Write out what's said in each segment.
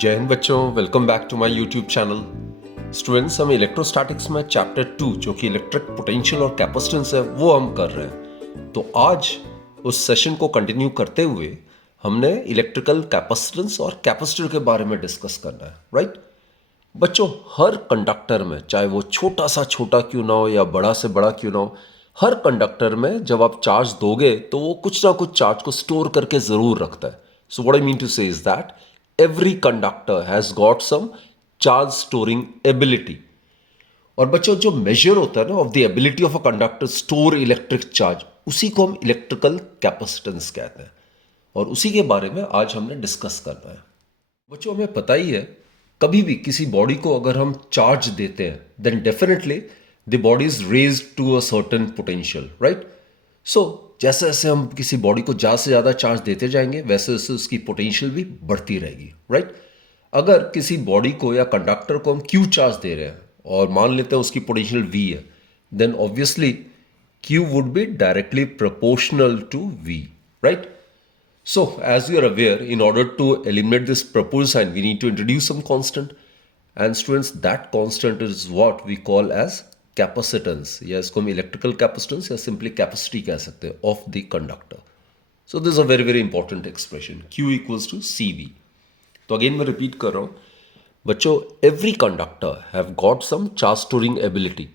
जय हिंद बच्चों, welcome back to my YouTube channel. Students, हम इलेक्ट्रोस्टैटिक्स में चैप्टर 2 जो कि इलेक्ट्रिक पोटेंशियल और कैपेसिटेंस है वो हम कर रहे हैं। तो आज उस सेशन को कंटिन्यू करते हुए हमने इलेक्ट्रिकल कैपेसिटेंस और कैपेसिटर के बारे में डिस्कस करना है, राइट। बच्चों, हर कंडक्टर में, चाहे वो छोटा सा छोटा क्यों ना हो या बड़ा से बड़ा क्यों ना हो, हर कंडक्टर में जब आप चार्ज दोगे तो वो कुछ ना कुछ चार्ज को स्टोर करके जरूर रखता है। So what I mean to say is that every conductor has got some charge storing ability। और बच्चों, जो मेजर होता है ना of the ability of a conductor store electric charge, उसी को हम इलेक्ट्रिकल कैपेसिटेंस कहते हैं। और उसी के बारे में आज हमने डिस्कस करना है। बच्चों, हमें पता ही है, कभी भी किसी बॉडी को अगर हम चार्ज देते हैं then definitely the body is raised to a certain potential, right. So जैसे जैसे हम किसी बॉडी को ज़्यादा से ज़्यादा चार्ज देते जाएंगे वैसे वैसे उसकी पोटेंशियल भी बढ़ती रहेगी, राइट। अगर किसी बॉडी को या कंडक्टर को हम क्यू चार्ज दे रहे हैं और मान लेते हैं उसकी पोटेंशियल वी है, then obviously Q would be directly proportional to V, right. So, as you are aware, in order to eliminate this proposed sign, we need to introduce some constant. And students, that constant is what we call as capacitance. या इसको हम electrical capacitance या simply capacity कह सकते हैं of the conductor. So this is a very very important expression. Q equals to CV. तो again मैं repeat कर रहा हूँ बच्चों, every conductor have got some charge storing ability.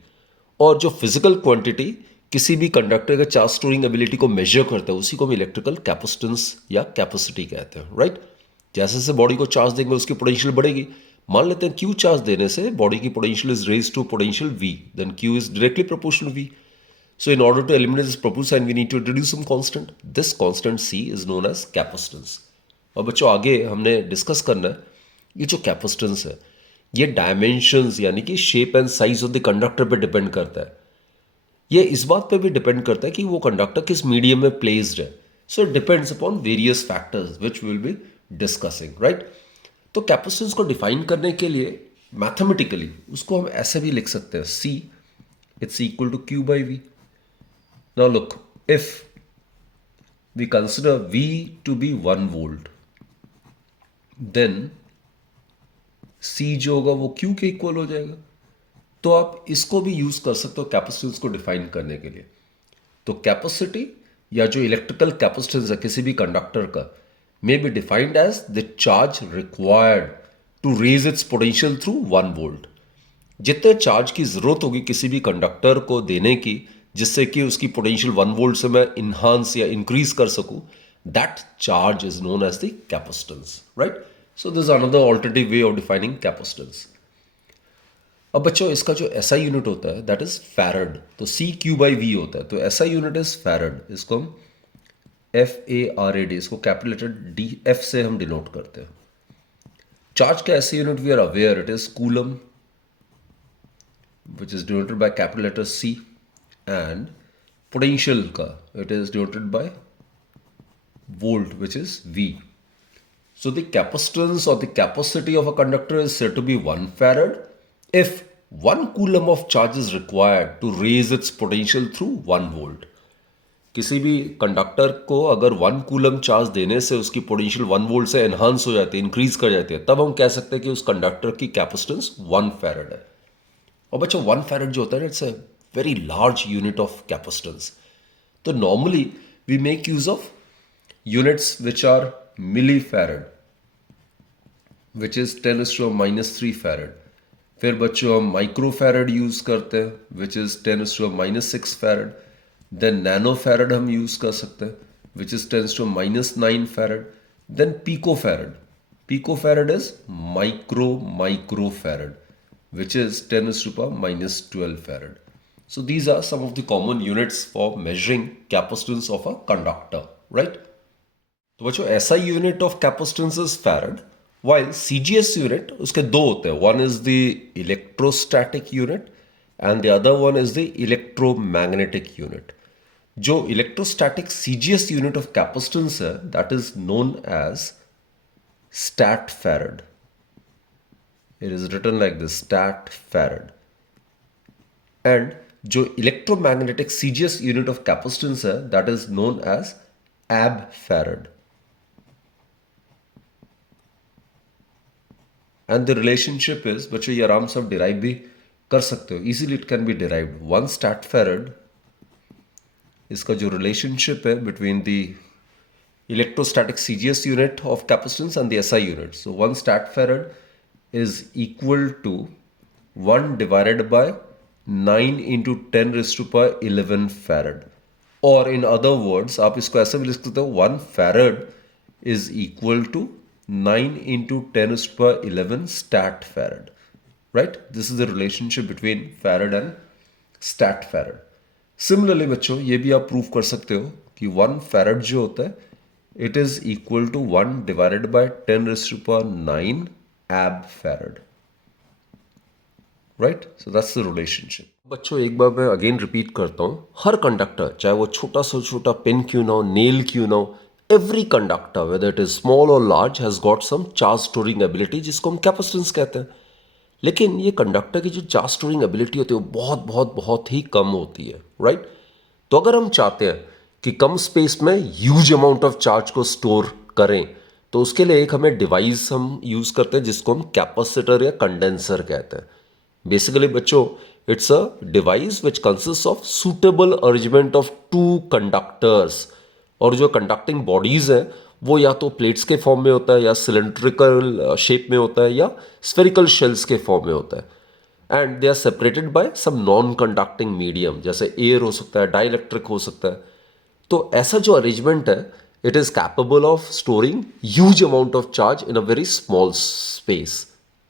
और जो फिजिकल क्वांटिटी किसी भी कंडक्टर का चार्ज स्टोरिंग एबिलिटी को मेजर करता है उसी को हम इलेक्ट्रिकल कैपेसिटेंस या कैपेसिटी कहते हैं, राइट। जैसे जैसे बॉडी को चार्ज देंगे उसकी पोटेंशियल बढ़ेगी। मान लेते हैं क्यू चार्ज देने से बॉडी की potential is raise to potential V, then Q is directly proportional V. So in order to eliminate this proposed sign we need to introduce some constant. This constant C is known as capacitance. और बच्चों, आगे हमने discuss करना है ये जो capacitance है ये डायमेंशंस यानी कि shape and size of the conductor पे डिपेंड करता है। ये इस बात पे भी डिपेंड करता है कि वो कंडक्टर किस मीडियम में प्लेस्ड है। So it depends upon various factors which will be discussing, right. तो कैपेसिटेंस को डिफाइन करने के लिए मैथमेटिकली उसको हम ऐसे भी लिख सकते हैं, C it's equal to Q by V. Now look, if we consider V to be 1 volt then C जो होगा वो क्यू के इक्वल हो जाएगा। तो आप इसको भी यूज कर सकते हो कैपेसिटेंस को डिफाइन करने के लिए। तो कैपेसिटी या जो इलेक्ट्रिकल कैपेसिटेंस है किसी भी कंडक्टर का may be defined as the charge required to raise its potential through 1 volt. जितने चार्ज की जरूरत होगी किसी भी कंडक्टर को देने की जिससे कि उसकी पोटेंशियल 1 वोल्ट से मैं इन्हांस या इंक्रीज कर सकूं, that charge is known as the capacitance, right. So this another alternative way of defining capacitance. अब बच्चों, इसका जो एसआई यूनिट होता है दैट इज फैरड। तो सी क्यू बाई वी होता है, तो एसआई यूनिट इज फैरड। इसको हम FARAD, इसको कैपिटल लेटर डी एफ से हम डिनोट करते हैं। चार्ज का SI unit we are aware it is coulomb which is denoted by capital letter C, and potential का it is denoted by volt which is V. So the capacitance or the capacity of a conductor is said to be 1 farad if 1 coulomb of charge is required to raise its potential through 1 volt. किसी भी conductor को अगर 1 coulomb charge देने से उसकी potential 1 volt से enhance हो जाती है, इंक्रीज कर जाती है, तब हम कह सकते हैं कि उस कंडक्टर की कैपेसिटेंस 1 फैरड है। और बच्चों, 1 फैरड जो होता है it's a very large unit of capacitance. तो normally we make use of units which are milli farad which is 10⁻³ farad. फिर बच्चों हम माइक्रो फैरड यूज करते हैं which is 10⁻6 farad. Then nano farad हम यूज कर सकते हैं which is 10⁻9 farad. Then pico farad. Pico farad is micro farad which is 10⁻12 farad. So these are some of the common units for measuring capacitance of a conductor, right? तो बच्चों, ऐसा unit of capacitance is farad, while CGS unit उसके दो होते हैं, one is the electrostatic unit and the other one is the electromagnetic unit. जो electrostatic CGS unit of capacitance है that is known as stat farad. It is written like this, stat farad. And जो electromagnetic CGS unit of capacitance है that is known as ab farad. And the relationship is, बच्चों ये आराम से आप derive भी कर सकते हो, easily it can be derived. 1 stat farad, इसका जो रिलेशनशिप है between the electrostatic CGS unit of capacitance and the SI unit. So 1 stat farad is equal to 1 divided by 9 into 10 raised to power 11 farad. Or in other words, आप इसको ऐसे भी लिख सकते हो, 1 farad is equal to 9 into 10 raised to power 11 stat farad. Right? This is the relationship between farad and stat farad. Similarly बच्चों, ये भी आप प्रूव कर सकते हो कि 1 farad जो होता है, it is equal to 1 divided by 10 raised to power 9 ab farad. Right? So that's the relationship. बच्चों एक बार मैं अगेन रिपीट करता हूं, हर कंडक्टर, चाहे वो छोटा से छोटा पिन क्यों ना हो, नेल क्यों ना हो, every conductor whether it is small और large has got some charge storing ability, जिसको हम कैपेसिटेंस कहते हैं। लेकिन ये कंडक्टर की जो चार्ज स्टोरिंग एबिलिटी होती है वो बहुत बहुत बहुत ही कम होती है। राइट? तो अगर हम चाहते हैं कि कम स्पेस में ह्यूज अमाउंट ऑफ चार्ज को स्टोर करें, तो उसके लिए एक हमें डिवाइस हम यूज करते हैं जिसको हम कैपेसिटर या कंडेंसर कहते हैं। बेसिकली बच्चों, it's a device which consist of suitable arrangement of 2 conductors, और जो कंडक्टिंग बॉडीज हैं वो या तो प्लेट्स के फॉर्म में होता है, या सिलेंड्रिकल शेप में होता है, या स्फेरिकल शेल्स के फॉर्म में होता है, and they are separated by some non conducting medium, जैसे एयर हो सकता है, डाइलेक्ट्रिक हो सकता है। तो ऐसा जो अरेंजमेंट है, it is capable of storing huge amount of charge in a very small space,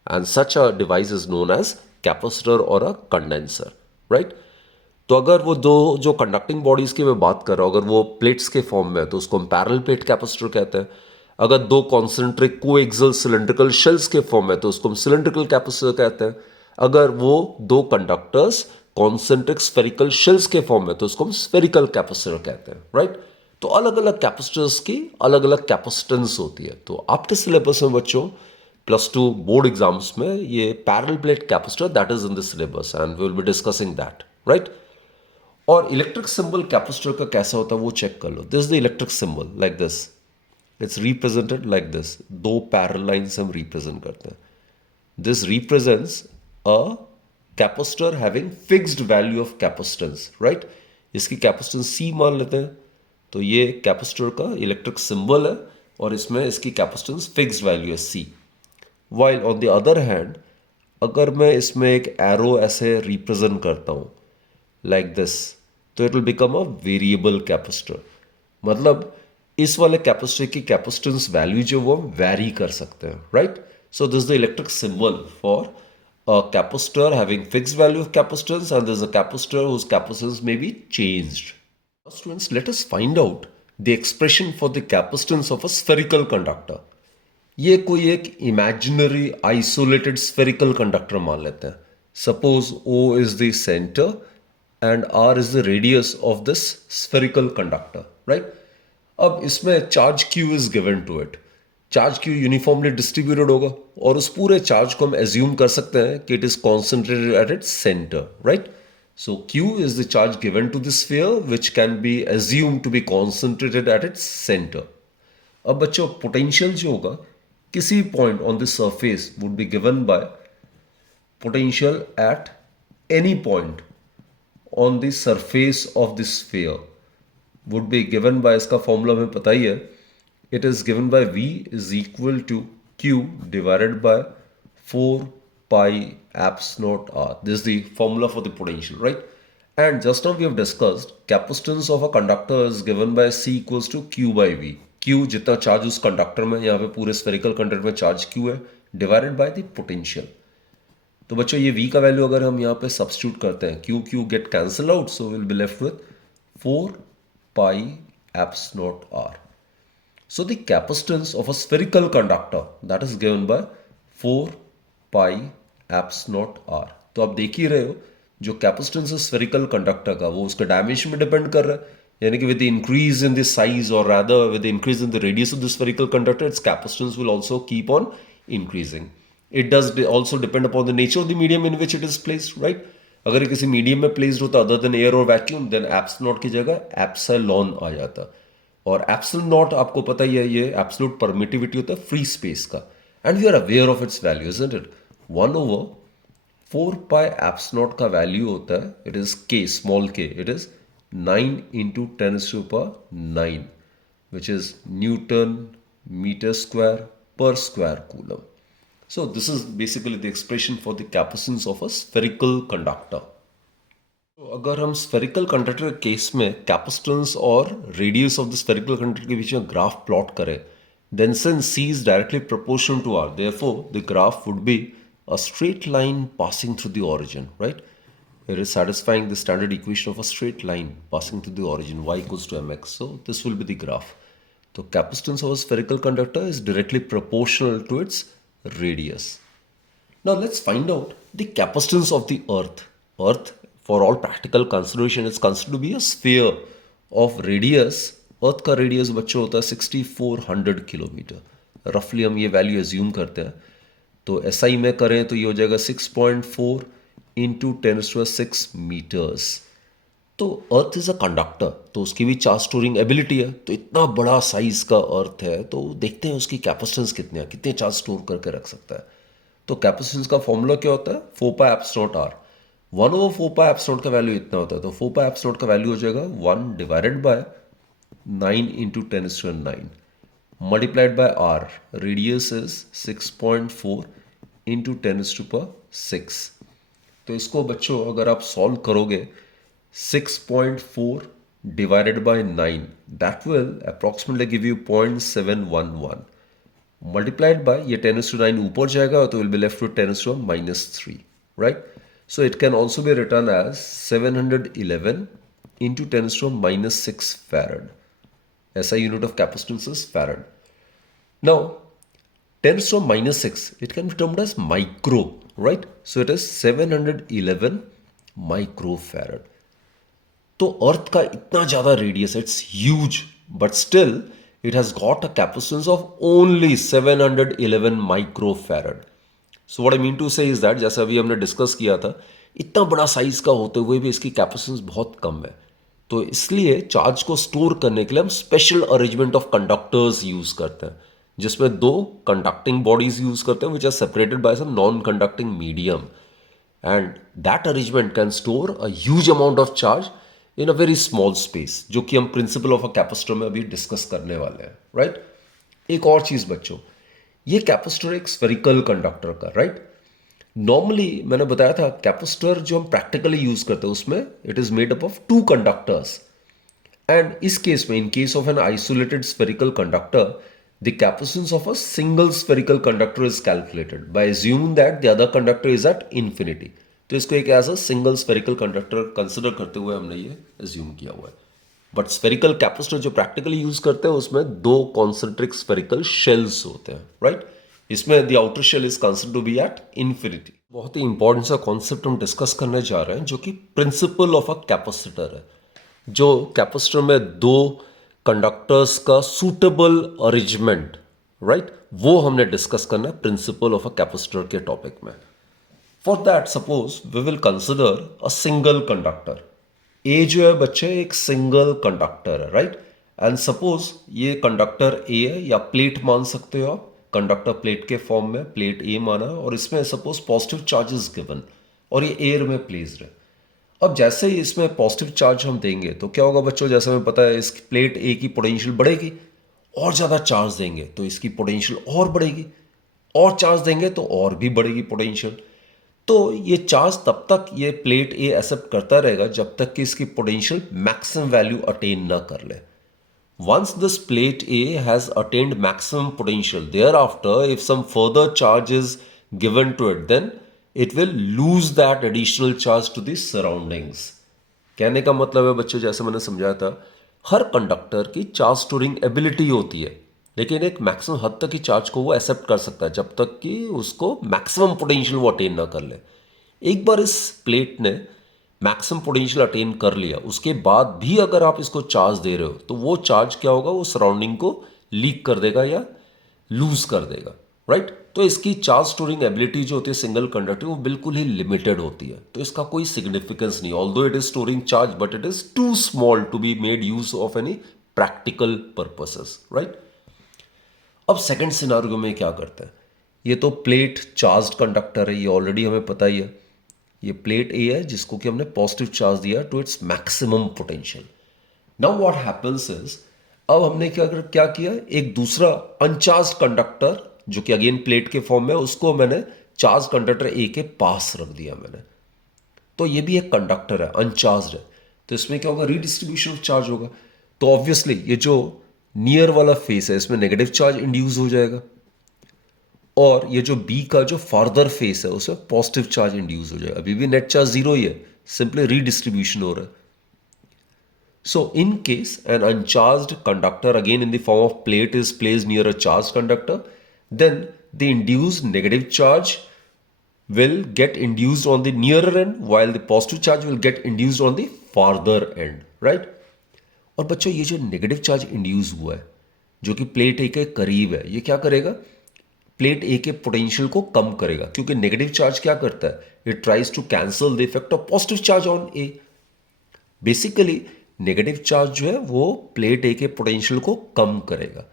and such a device is known as capacitor और अ कंडेंसर। राइट? तो अगर वो दो जो कंडक्टिंग बॉडीज की मैं बात कर रहा हूं, अगर वो प्लेट्स के फॉर्म में है तो उसको हम पैरेलल प्लेट कैपेसिटर कहते हैं। अगर 2 कॉन्सेंट्रिक कोएक्सियल सिलेंड्रिकल शेल्स के फॉर्म में है तो उसको हम सिलेंड्रिकल कैपेसिटर कहते हैं। अगर वो 2 कंडक्टर्स कॉन्सेंट्रिक स्फेरिकल शेल्स के फॉर्म में तो उसको हम स्फेरिकल कैपेसिटर कहते हैं। राइट? तो अलग अलग कैपेसिटर्स की अलग अलग कैपेसिटेंस होती है। तो आपके सिलेबस में बच्चों +2 बोर्ड एग्जाम्स में ये parallel plate capacitor that is in the syllabus, and we will be discussing that. Right? और इलेक्ट्रिक सिंबल कैपेसिटर का कैसा होता है वो चेक कर लो। This is the electric symbol like this, it's represented like this. 2 parallel lines हम represent करते हैं। This represents a capacitor having fixed value of capacitance. Right? इसकी कैपेसिटेंस C मान लेते हैं, तो ये कैपेसिटर का इलेक्ट्रिक सिंबल है और इसमें इसकी कैपेसिटेंस फिक्स्ड वैल्यू है C। While on the other hand, अगर मैं इसमें एक एरो ऐसे रिप्रेजेंट करता हूं लाइक दिस, तो it will become a variable capacitor. मतलब इस वाले कैपेसिटर की कैपेसिटेंस वैल्यू जो वो वैरी कर सकते हैं। Right? So this is the electric symbol for a capacitor having fixed value of capacitance, and there's a capacitor whose capacitance may be changed. Now, students, let us find out the expression for the capacitance of a spherical conductor. ये कोई एक imaginary isolated spherical conductor मान लेते हैं। Suppose O is the center and R is the radius of this spherical conductor, right? अब इसमें charge Q is given to it. Charge Q uniformly distributed होगा और उस पूरे चार्ज को हम एज्यूम कर सकते हैं कि it is concentrated at its centre. Right? So Q is the charge given to the sphere which can be assume to be concentrated at its centre. अब बच्चों, पोटेंशियल जो होगा किसी point on the surface would be given by potential at any point on the surface of the sphere would be given by, इसका formula हमें पता ही है, it is given by V is equal to Q divided by 4 pi apps naught R. This is the formula for the potential, right? And just now we have discussed capacitance of a conductor is given by C equals to Q by V. Q जितना charge उस conductor में, यहाँ पे पूरे spherical conductor में charge Q है, divided by the potential. तो बच्चों ये V का वैल्यू अगर हम यहाँ पे सब्स्टिट्यूट करते हैं, Q get cancel out, so will be left with 4 pi apps naught R. So the capacitance of a spherical conductor that is given by 4 pi apps naught R. तो आप देख ही रहे हो जो कैपेसिटेंस है स्फेरिकल कंडक्टर का वो उसका डायमेंशन में डिपेंड कर रहा है, यानी कि with the increase in the size और rather with the increase in the radius of the spherical conductor its capacitance will also keep on increasing. It does also depend upon the nature of the medium in which it is placed. Right? अगर किसी medium में placed होता other than air और vacuum, then eps naught की जगह epsilon आ जाता. और epsilon not आपको पता ही है, ये एब्सोल्यूट परमिटिविटी होता है फ्री स्पेस का. And we are aware of its value, isn't it? 1/4 pi eps not का वैल्यू होता है, it is K, small K, it is 9 × 10⁻⁹ which is Newton meter square per square coulomb. So this is basically the expression for the capacitance of a spherical conductor. तो अगर हम spherical conductor के case में capacitance और radius of the spherical conductor के बीच में graph plot करें, then since c is directly proportional to r, therefore the graph would be a straight line passing through the origin, right? It is satisfying the standard equation of a straight line passing through the origin, y equals to mx. So this will be the graph. So capacitance of a spherical conductor is directly proportional to its radius. Now let's find out the capacitance of the earth. Earth, for all practical consideration, is considered to be a sphere of radius. अर्थ का radius बच्चों होता है 6400 kilometre. रफली हम ये value assume करते हैं, तो एसआई में करें तो ये हो जाएगा 6.4 × 10⁶ मीटर्स। तो अर्थ इज अ कंडक्टर, तो उसकी भी चार्ज स्टोरिंग एबिलिटी है। तो इतना बड़ा साइज का अर्थ है, तो देखते हैं उसकी कैपेसिटेंस कितने चार्ज स्टोर करके रख सकता है। तो कैपेसिटेंस का फॉर्मूला क्या होता है? 4πε0r। 1/4πε0 का वैल्यू इतना होता है, तो 4πε0 का वैल्यू हो जाएगा 1/9 × 10⁹ multiplied by r. Radius is 6.4 × 10⁶। तो इसको बच्चों अगर आप सॉल्व करोगे, 6.4 divided by 9, that will approximately give you 0.711 multiplied by, ये 10⁹ ऊपर जाएगा तो will be left with 10⁻³ right? So it can also be written as 711 × 10⁻⁶ farad. SI unit of capacitance is farad. Now 10⁻⁶, it can be termed as micro, right? So it is 711 microfarad. तो अर्थ का इतना ज्यादा radius, it's huge, but still it has got a capacitance of only 711 microfarad. So what I mean to say is that, जैसे अभी हमने discuss किया था, इतना बड़ा साइज का होते हुए भी इसकी कैपेसिटेंस बहुत कम है। तो इसलिए चार्ज को स्टोर करने के लिए हम special arrangement of conductors use करते हैं, जिसमें दो कंडक्टिंग बॉडीज यूज करते हैं which are separated by some non conducting medium, and that arrangement can store a huge amount of charge in a very small space, जो कि हम principal of a capacitor में अभी डिस्कस करने वाले हैं, राइट? एक और चीज बच्चों, ये कैपेसिटर एक स्फेरिकल कंडक्टर का, राइट? नॉर्मली मैंने बताया था कैपेसिटर जो हम प्रैक्टिकली यूज करते हैं उसमें it is made up of 2 conductors, and इस केस में, in case of an isolated spherical conductor, the capacitance of a single spherical conductor is calculated by assuming that the other conductor is at infinity. तो इसको एक as a single spherical conductor consider करते हुए हमने ये assume किया हुआ है। बट स्फेरिकल कैपेसिटर जो प्रैक्टिकली यूज करते हैं उसमें 2 कॉन्सेंट्रिक स्फेरिकल शेल्स होते हैं, राइट? इसमें the outer shell is considered to be at infinity. बहुत ही इंपॉर्टेंट सा कॉन्सेप्ट हम डिस्कस करने जा रहे हैं, जो कि प्रिंसिपल ऑफ अ कैपेसिटर है। जो कैपेसिटर में 2 कंडक्टर्स का सूटेबल अरेंजमेंट, राइट, वो हमने डिस्कस करना है प्रिंसिपल ऑफ अ कैपेसिटर के टॉपिक में। For that suppose we will consider a single conductor. A जो है बच्चे एक सिंगल कंडक्टर है, राइट? एंड सपोज ये कंडक्टर ए है, या प्लेट मान सकते हो आप, कंडक्टर प्लेट के फॉर्म में प्लेट ए माना, और इसमें suppose positive charge is given और ये एयर में प्लेस्ड है। अब जैसे ही इसमें पॉजिटिव चार्ज हम देंगे तो क्या होगा बच्चों, जैसे हमें पता है इस प्लेट ए की पोटेंशियल बढ़ेगी, और ज़्यादा चार्ज देंगे तो इसकी पोटेंशियल और बढ़ेगी, और चार्ज देंगे तो और भी बढ़ेगी पोटेंशियल। तो ये चार्ज तब तक ये प्लेट ए एक्सेप्ट करता रहेगा जब तक कि इसकी पोटेंशियल मैक्सिमम वैल्यू अटेन ना कर ले। Once this plate A has attained maximum potential, thereafter if some further charge is given to it, then it will lose that additional charge to the surroundings. कहने का मतलब है बच्चों, जैसे मैंने समझाया था, हर कंडक्टर की चार्ज स्टोरिंग एबिलिटी होती है, लेकिन एक मैक्सिमम हद तक की चार्ज को वो एक्सेप्ट कर सकता है जब तक कि उसको मैक्सिमम पोटेंशियल वो अटेन ना कर ले। एक बार इस प्लेट ने मैक्सिमम पोटेंशियल अटेन कर लिया, उसके बाद भी अगर आप इसको चार्ज दे रहे हो तो वो चार्ज क्या होगा, वो सराउंडिंग को लीक कर देगा या लूज कर देगा, राइट? तो इसकी चार्ज स्टोरिंग एबिलिटी जो होती है सिंगल कंडक्टर, वो बिल्कुल ही लिमिटेड होती है, तो इसका कोई सिग्निफिकेंस नहीं। Although it is storing charge, but it is too small to be made use of any practical purposes, right? अब सेकंड सिनारियो में क्या करते हैं, ये तो प्लेट चार्ज्ड कंडक्टर है, ये ऑलरेडी हमें पता ही है। ये प्लेट ए है जिसको कि हमने पॉजिटिव चार्ज दिया to its maximum potential. Now what happens is, अब हमने क्या किया, एक दूसरा अनचार्ज कंडक्टर जो कि अगेन प्लेट के फॉर्म में, उसको मैंने चार्ज कंडक्टर ए के पास रख दिया मैंने। तो ये भी एक कंडक्टर है, अनचार्ज है, तो इसमें क्या होगा, रीडिस्ट्रीब्यूशन ऑफ चार्ज होगा। तो ऑब्वियसली ये जो नियर वाला फेस है इसमें नेगेटिव चार्ज इंड्यूस हो जाएगा, और ये जो बी का जो फार्दर फेस है उसमें पॉजिटिव चार्ज इंड्यूस हो जाएगा। अभी भी नेट चार्ज जीरो ही है, सिंपली रीडिस्ट्रीब्यूशन हो रहा है। So in case an uncharged conductor again in the form of plate is placed near a charged conductor, then the induced negative charge will get induced on the nearer end while the positive charge will get induced on the farther end, right? और बच्चों ये जो negative charge induce हुआ है जो कि plate ए के करीब है, ये क्या करेगा, प्लेट ए के पोटेंशियल को कम करेगा, क्योंकि नेगेटिव चार्ज क्या करता है, it tries to cancel the effect of positive charge on A. Basically negative charge जो है वो प्लेट ए के पोटेंशियल को कम करेगा,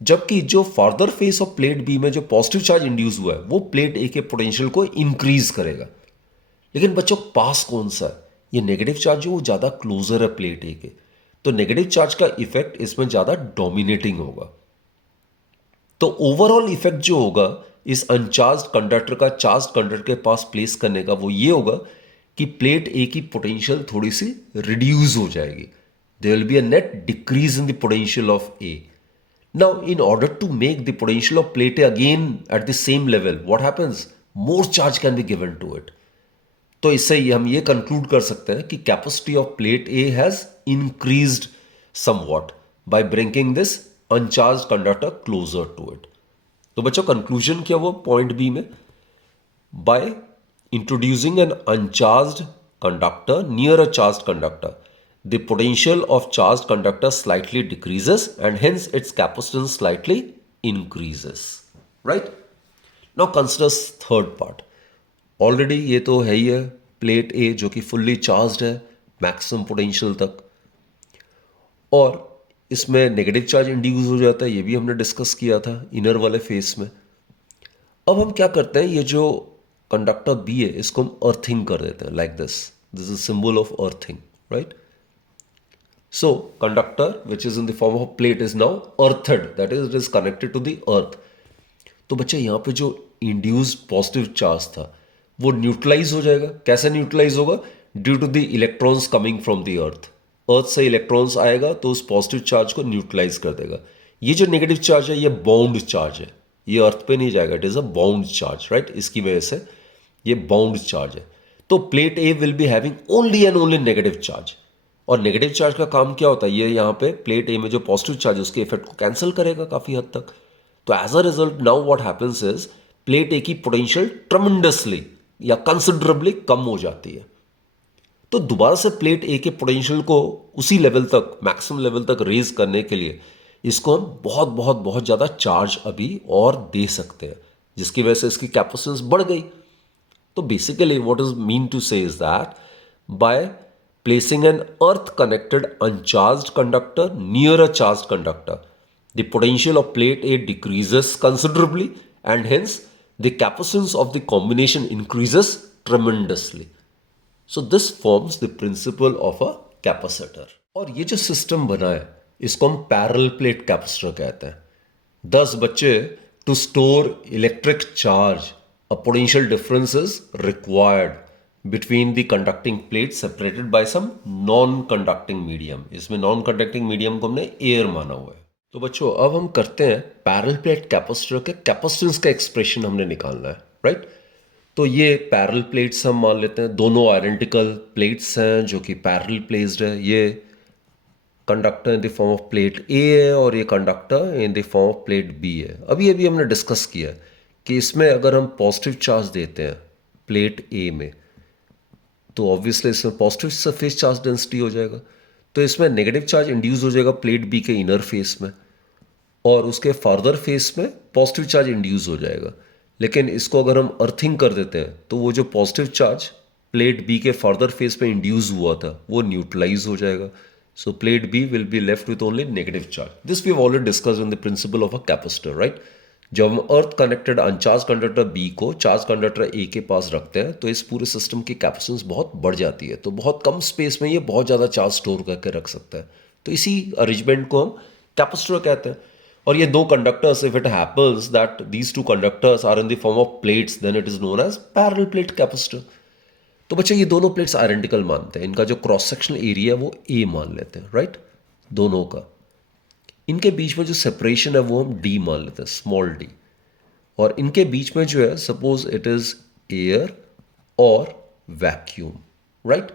जबकि जो farther face of plate B में जो पॉजिटिव चार्ज इंड्यूस हुआ है वो प्लेट ए के पोटेंशियल को इंक्रीज करेगा। लेकिन बच्चों पास कौन सा है, ये नेगेटिव चार्ज जो वो ज़्यादा क्लोजर है प्लेट ए के, तो नेगेटिव चार्ज का इफेक्ट इसमें ज़्यादा डोमिनेटिंग होगा। तो ओवरऑल इफेक्ट जो होगा इस अनचार्ज कंडक्टर का चार्ज कंडक्टर के पास प्लेस करने का, वो ये होगा कि प्लेट ए की पोटेंशियल थोड़ी सी रिड्यूस हो जाएगी। There will be a net decrease in the potential of A. Now in order to make the potential of plate A again at the same level, what happens, more charge can be given to it. तो इससे हम ये conclude कर सकते हैं कि capacity of plate A has increased somewhat by bringing this uncharged conductor closer to it. तो बच्चों कंक्लूजन क्या हुआ पॉइंट बी में, bye introducing an uncharged conductor near a charged conductor, the potential of charged conductor slightly decreases and hence its capacitance slightly increases, right? Now consider third part. Already ये तो है ही है, plate ए जो कि fully charged है maximum potential तक, और इसमें नेगेटिव चार्ज इंड्यूस हो जाता है, ये भी हमने डिस्कस किया था इनर वाले फेस में। अब हम क्या करते हैं, ये जो कंडक्टर बी है इसको हम अर्थिंग कर देते हैं like this is symbol of earthing, right? So conductor which is in the form of plate is now earthed, that is it is connected to the earth. तो बच्चे यहाँ पे जो इंड्यूस्ड पॉजिटिव चार्ज था वो न्यूट्रलाइज हो जाएगा। कैसे न्यूट्रलाइज होगा, due to the electrons coming from the earth. Earth से इलेक्ट्रॉन्स आएगा तो उस पॉजिटिव चार्ज को न्यूट्रलाइज कर देगा। ये जो नेगेटिव चार्ज है ये बाउंड चार्ज है, ये अर्थ पे नहीं जाएगा, it is a bound charge, right? इसकी वजह से ये बाउंड चार्ज है। तो plate A will be having only and only negative charge, और नेगेटिव चार्ज का काम क्या होता है, ये यहाँ पे प्लेट ए में जो पॉजिटिव चार्ज है उसके इफेक्ट को कैंसिल करेगा काफी हद तक। तो as a result now what happens is plate A की पोटेंशियल ट्रेमेंडसली या कंसिडरेबली कम हो जाती है। तो दोबारा से प्लेट ए के पोटेंशियल को उसी लेवल तक, मैक्सिमम लेवल तक रेज करने के लिए इसको हम बहुत बहुत बहुत ज़्यादा चार्ज अभी और दे सकते हैं, जिसकी वजह से इसकी कैपेसिटेंस बढ़ गई। तो basically what is mean to say is that by placing an earth connected uncharged conductor near a charged conductor, the potential of plate A decreases considerably and hence the capacitance of the combination increases tremendously. So this forms the principle of a capacitor. और ये जो system बना है इसको हम parallel plate capacitor कहते हैं। 10 बच्चे to store electric charge a potential difference is required between the conducting plates separated by some non-conducting medium। इसमें non-conducting medium को हमने एयर माना हुआ है। तो बच्चों अब हम करते हैं पैरेलल प्लेट कैपेसिटर के कैपेसिटेंस का एक्सप्रेशन हमने निकालना है, राइट? तो ये पैरेलल प्लेट्स हम मान लेते हैं, दोनों आइडेंटिकल प्लेट्स हैं जो कि पैरेलल प्लेस्ड है। ये conductor in the form of plate A है और ये conductor in the form of plate B है। अभी अभी हमने डिस्कस किया है कि इसमें अगर हम पॉजिटिव चार्ज देते हैं प्लेट ए में तो ऑब्वियसली इसमें पॉजिटिव सरफेस चार्ज डेंसिटी हो जाएगा, तो इसमें नेगेटिव चार्ज इंड्यूस हो जाएगा प्लेट बी के इनर फेस में, और उसके फार्दर फेस में पॉजिटिव चार्ज इंड्यूस हो जाएगा। लेकिन इसको अगर हम अर्थिंग कर देते हैं तो वो जो पॉजिटिव चार्ज प्लेट बी के फार्दर फेस में इंड्यूस हुआ था वो न्यूट्रलाइज हो जाएगा। So plate B will be left with only negative charge. This we have already discussed in the principle of a capacitor, right? जब हम earth connected uncharge conductor B को charge conductor A के पास रखते हैं तो इस पूरे सिस्टम की कैपेसिटेंस बहुत बढ़ जाती है, तो बहुत कम स्पेस में ये बहुत ज़्यादा चार्ज स्टोर करके रख सकता है। तो इसी अरेंजमेंट को हम कैपेसिटर कहते हैं। और ये दो conductors, if it happens that these two conductors are in the form of plates, then it is known as parallel plate capacitor. तो बच्चे ये दोनों प्लेट्स आइडेंटिकल मानते हैं, इनका जो क्रॉस सेक्शनल एरिया है वो ए मान लेते हैं, राइट, दोनों का। इनके बीच में जो सेपरेशन है वो हम डी मान लेते हैं, स्मॉल डी। और इनके बीच में जो है, सपोज इट इज एयर और वैक्यूम, राइट।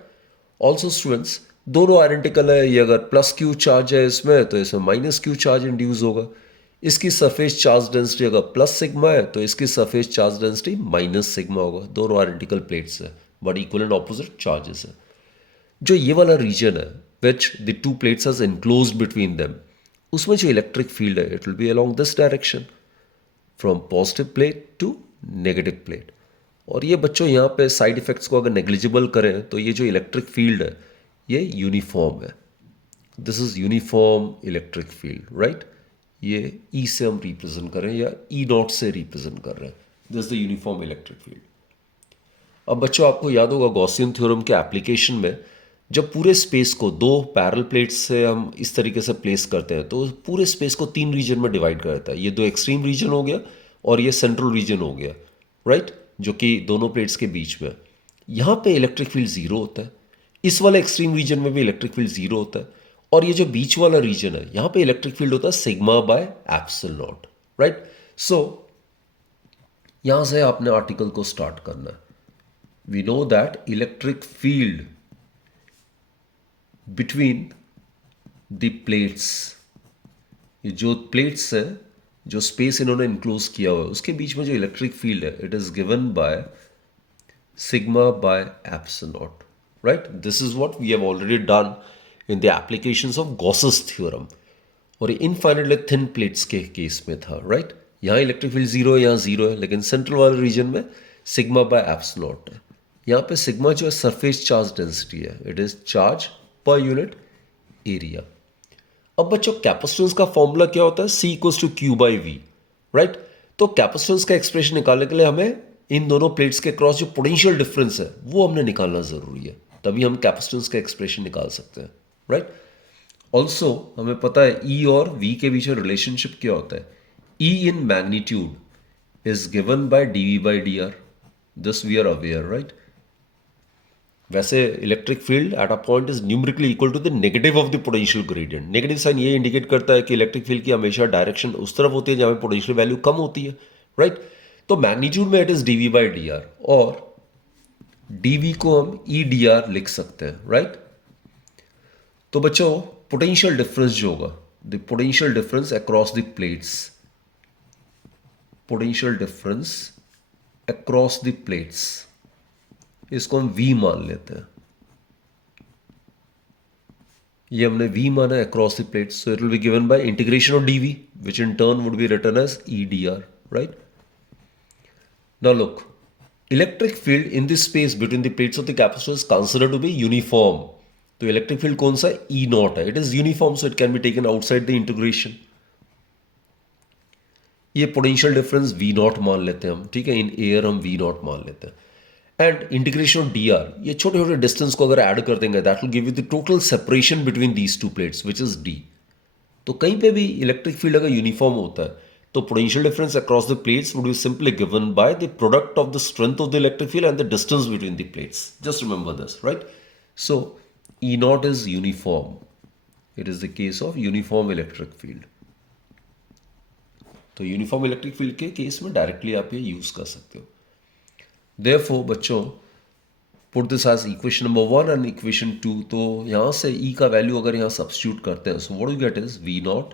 ऑल्सो स्टूडेंट्स, दोनों आइडेंटिकल है। ये अगर प्लस क्यू चार्ज है इसमें तो इसमें माइनस क्यू चार्ज इंड्यूस होगा। इसकी सरफेस चार्ज डेंसिटी अगर प्लस सिग्मा है तो इसकी surface charge density minus sigma होगा। दोनों आइडेंटिकल प्लेट्स है but equal and opposite charges है। जो ये वाला रीजन है which the two plates are enclosed between them, उसमें जो इलेक्ट्रिक फील्ड है it will be along this direction from positive plate to negative plate. और ये बच्चों यहाँ पे साइड इफेक्ट्स को अगर नेग्लिजिबल करें तो ये जो इलेक्ट्रिक फील्ड है ये यूनिफॉर्म है। This is uniform electric field, right. ये ई से हम रिप्रेजेंट करें या ई नॉट से रिप्रेजेंट कर रहे हैं, this is the uniform electric field. अब बच्चों आपको याद होगा गॉसियन थ्योरम के एप्लीकेशन में जब पूरे स्पेस को दो पैरेलल प्लेट्स से हम इस तरीके से प्लेस करते हैं तो पूरे स्पेस को तीन रीजन में डिवाइड कर देता है। ये दो एक्सट्रीम रीजन हो गया और ये सेंट्रल रीजन हो गया, राइट, जो कि दोनों प्लेट्स के बीच में। यहाँ पे इलेक्ट्रिक फील्ड जीरो होता है, इस वाले एक्सट्रीम रीजन में भी इलेक्ट्रिक फील्ड जीरो होता है, और ये जो बीच वाला रीजन है यहाँ पे इलेक्ट्रिक फील्ड होता है sigma by epsilon not, right. So यहाँ से आपने आर्टिकल को स्टार्ट करना है। We know that electric field between the plates, ये जो प्लेट्स है, जो स्पेस इन्होंने इनक्लोज किया हुआ है उसके बीच में जो इलेक्ट्रिक फील्ड है it is given by sigma by epsilon not, right. This is what we have already done in the applications of Gauss's theorem. और ये इनफाइनाइटली थिन प्लेट्स के केस में था, राइट। यहाँ इलेक्ट्रिक फील्ड जीरो है, यहाँ zero है, लेकिन सेंट्रल वाले रीजन में सिग्मा बाय एप्सिलॉन नॉट है। यहाँ पे सिग्मा जो है सरफेस चार्ज डेंसिटी है, it is charge per unit area. अब बच्चों कैपेसिटेंस का फॉर्मूला क्या होता है, C equals to Q by V, right. तो कैपेसिटेंस का एक्सप्रेशन निकालने के लिए हमें इन दोनों प्लेट्स के क्रॉस जो पोटेंशियल डिफरेंस है वो हमने निकालना जरूरी है, तभी हम कैपेसिटेंस का एक्सप्रेशन निकाल सकते हैं, राइट। ऑल्सो हमें पता है E और V के बीच में रिलेशनशिप क्या होता है। E in magnitude is given by dV by dr, this we are aware, right. वैसे electric field at a point is numerically equal to the negative of the potential gradient. Negative sign ये indicate करता है कि electric field की हमेशा direction उस तरफ होती है जहां पे पोटेंशियल वैल्यू कम होती है, राइट। तो मैग्नीट्यूड में it is dV by dr, और dV को हम ई डी आर लिख सकते हैं, राइट। तो बच्चों पोटेंशियल डिफरेंस जो होगा, the potential difference across the plates, potential difference across the plates, इसको हम V मान लेते हैं। ये हमने V माना है across the plates, so it will be given by integration of dV which in turn would be written as EdR, right. Now look, electric field in this space between the plates of the capacitor is considered to be uniform. तो electric field कौन सा है, E not है, it is uniform, so it can be taken outside the integration. ये potential difference V not मान लेते हैं हम, ठीक है, इन एयर हम V नॉट मान लेते हैं। एंड इंटीग्रेशन ऑफ dr, ये छोटे छोटे डिस्टेंस को अगर ऐड कर देंगे that will give you the total separation between these two plates which is d। तो कहीं पे भी इलेक्ट्रिक फील्ड अगर यूनिफॉर्म होता है तो potential difference across the plates would be simply given by the product of the strength of the electric field and the distance between the plates. Just remember this, right. So E not is uniform, it is the case of uniform electric field. तो uniform electric field के case में directly आप ये use कर सकते हो। Therefore बच्चों put this as equation number 1 and equation 2। तो यहाँ से E का वैल्यू अगर यहाँ सब्स्टिट्यूट करते हैं, so what you get is V not,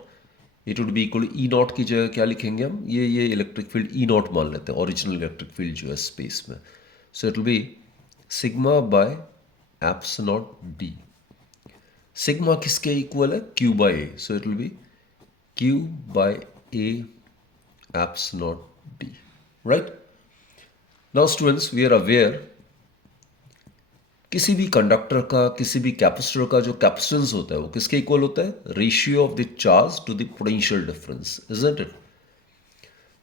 it would be equal E not की जगह क्या लिखेंगे हम, ये इलेक्ट्रिक फील्ड E नॉट मान लेते हैं, ओरिजिनल इलेक्ट्रिक फील्ड जो है स्पेस में। So it will be sigma by epsilon not D। Sigma किसके इक्वल है, Q by A, so it will be Q by A epsilon not D, right. Now students we are aware किसी भी conductor का, किसी भी capacitor का जो capacitance होता है वो किसके इक्वल होता है, ratio of the charge to the potential difference, isn't it.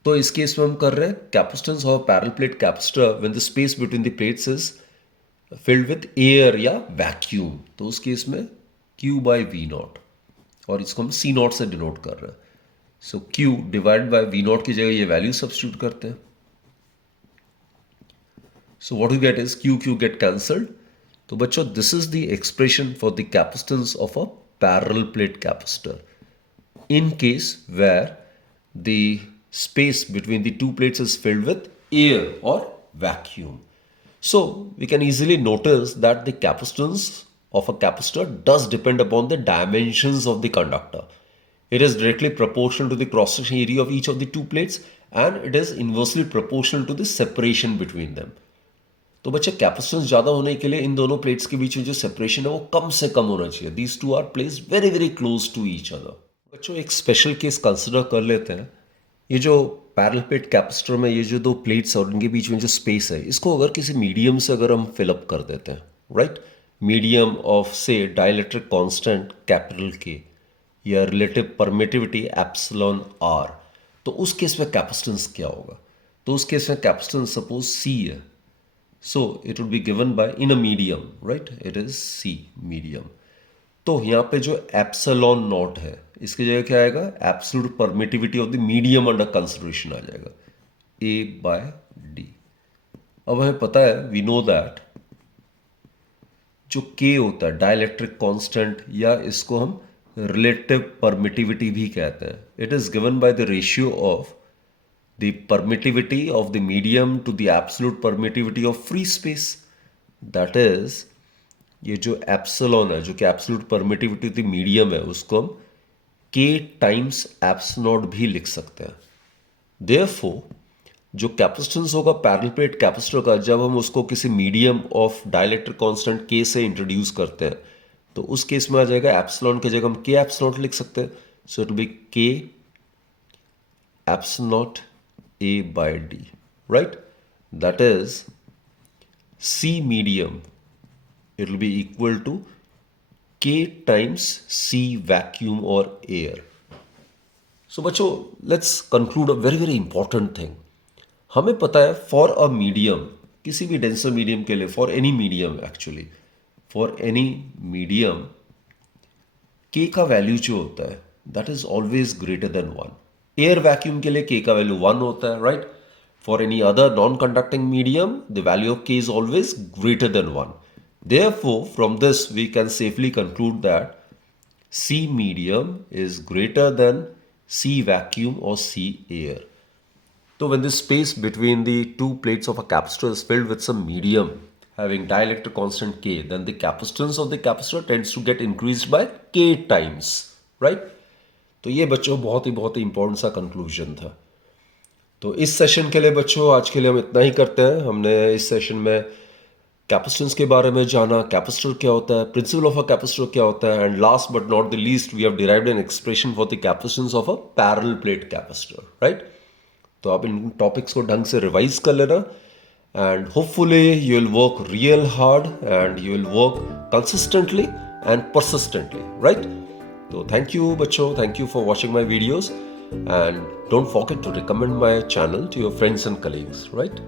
तो इस केस में हम कर रहे हैं capacitance of parallel plate capacitor when the space between the plates is filled with air या वैक्यूम, तो उस केस में Q बाई वी नॉट, और इसको हम C नॉट से डिनोट कर रहे हैं। So Q divide by V not की जगह ये वैल्यू सब्स्टिट्यूट करते हैं। So what you get is Q get cancelled. तो बच्चों this is the expression for the capacitance of a parallel plate capacitor in case where the space between the two plates is filled with air or vacuum. So we can easily notice that the capacitance of a capacitor does depend upon the dimensions of the conductor. It is directly proportional to the cross-section area of each of the two plates and it is inversely proportional to the separation between them. तो बच्चे capacitance ज़्यादा होने के लिए इन दोनों plates के बीच में जो सेपरेशन है वो कम से कम होना चाहिए। These two are placed very very close to each other. बच्चों एक स्पेशल केस कंसिडर कर लेते हैं। ये जो पैरेलल प्लेट कैपेसिटर में ये जो दो प्लेट्स और उनके बीच में जो स्पेस है, इसको अगर किसी मीडियम से अगर हम फिलअप कर देते हैं, राइट, मीडियम ऑफ से डाइलेक्ट्रिक कांस्टेंट कैपिटल के या रिलेटिव परमिटिविटी एप्सिलॉन आर, तो उस केस में कैपेसिटेंस क्या होगा? तो उस केस में कैपेसिटेंस सपोज C है, so it would be given bye in a medium, right, it is C medium. तो यहाँ पे जो एप्सिलॉन नॉट है इसकी जगह क्या आएगा? Absolute permittivity of the medium under consideration आ जाएगा, A बाय डी। अब हमें पता है, वी नो दैट जो K होता है डाइलेक्ट्रिक कांस्टेंट या इसको हम रिलेटिव परमिटिविटी भी कहते हैं, it is given by the ratio of the permittivity of the medium to the absolute permittivity of free space. That is ये जो एप्सिलॉन है जो कि absolute permittivity of the medium है उसको हम K टाइम्स एप्स नॉट भी लिख सकते हैं। देयरफॉर जो कैपेसिटेंस होगा पैरेलल प्लेट कैपेसिटर का, जब हम उसको किसी medium of dielectric constant K से इंट्रोड्यूस करते हैं तो उस केस में आ जाएगा एप्सिलॉन की जगह हम K एप्स नॉट लिख सकते हैं। So it will be K eps not A by D, right, that is C medium, it will be equal to K times C vacuum or air. So बच्चों let's conclude a very very important thing. हमें पता है for a medium, किसी भी denser medium के लिए, for any medium actually, for any medium K का value जो होता है that is always greater than 1. Air vacuum के लिए K का वैल्यू 1 होता है, right? For any other non-conducting medium the value of K is always greater than 1. Therefore, from this we can safely conclude that C medium is greater than C vacuum or C air. So when the space between the two plates of a capacitor is filled with some medium having dielectric constant K, then the capacitance of the capacitor tends to get increased by K times, right? तो ये बच्चों बहुत ही important सा conclusion था। तो इस session के लिए बच्चों आज के लिए हम इतना ही करते हैं। हमने इस सेशन में कैपेसिटेंस के बारे में जाना, कैपेसिटर क्या होता है, प्रिंसिपल ऑफ अ कैपेसिटर क्या होता है, and last but not the least we have derived an expression for the capacitance of a parallel plate capacitor, right. तो आप इन टॉपिक्स को ढंग से रिवाइज कर लेना and hopefully you will work real hard and you will work consistently and persistently, right. तो thank you बच्चों, thank you for watching my videos and don't forget to recommend my channel to your friends and colleagues, right?